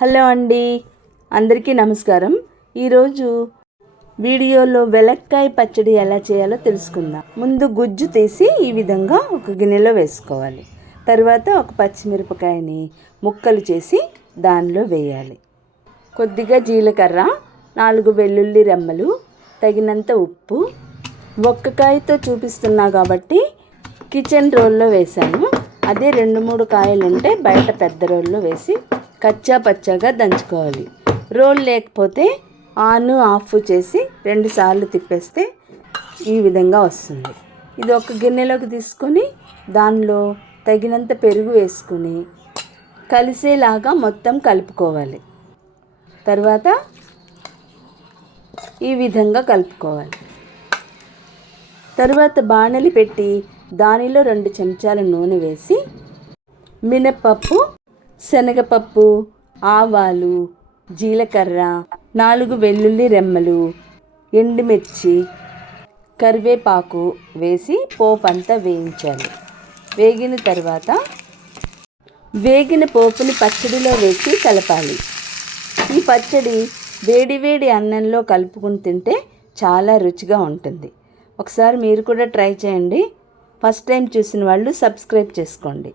Hello అండి. అందరికీ నమస్కారం. ఈరోజు వీడియోలో వెలక్కాయ పచ్చడి ఎలా చేయాలో తెలుసుకుందాం. ముందు గుజ్జు తీసి ఈ విధంగా ఒక గిన్నెలో వేసుకోవాలి. తర్వాత ఒక పచ్చిమిరపకాయని ముక్కలు చేసి దానిలో వేయాలి. కొద్దిగా జీలకర్ర నాలుగు వెల్లుల్లి రెమ్మలు తగినంత ఉప్పు. ఒక్క కాయతో చూపిస్తున్నా కాబట్టి కిచెన్ రోల్లో వేశాను. అదే రెండు మూడు కాయలు ఉంటే బయట పెద్ద రోల్లో వేసి కచ్చా పచ్చాగా దంచుకోవాలి. రోల్ లేకపోతే ఆన్ ఆఫ్ చేసి రెండుసార్లు తిప్పేస్తే ఈ విధంగా వస్తుంది. ఇది ఒక గిన్నెలోకి తీసుకొని దానిలో తగినంత పెరుగు వేసుకుని కలిసేలాగా మొత్తం కలుపుకోవాలి. తర్వాత ఈ విధంగా కలుపుకోవాలి. తర్వాత బాణలి పెట్టి దానిలో రెండు చెంచాల నూనె వేసి మినప్పప్పు శనగపప్పు ఆవాలు జీలకర్ర నాలుగు వెల్లుల్లి రెమ్మలు ఎండుమిర్చి కరివేపాకు వేసి పోపు అంతా వేయించాలి. వేగిన తర్వాత వేగిన పోపుని పచ్చడిలో వేసి కలపాలి. ఈ పచ్చడి వేడివేడి అన్నంలో కలుపుకుని తింటే చాలా రుచిగా ఉంటుంది. ఒకసారి మీరు కూడా ట్రై చేయండి. ఫస్ట్ టైం చూసిన వాళ్ళు సబ్స్క్రైబ్ చేసుకోండి.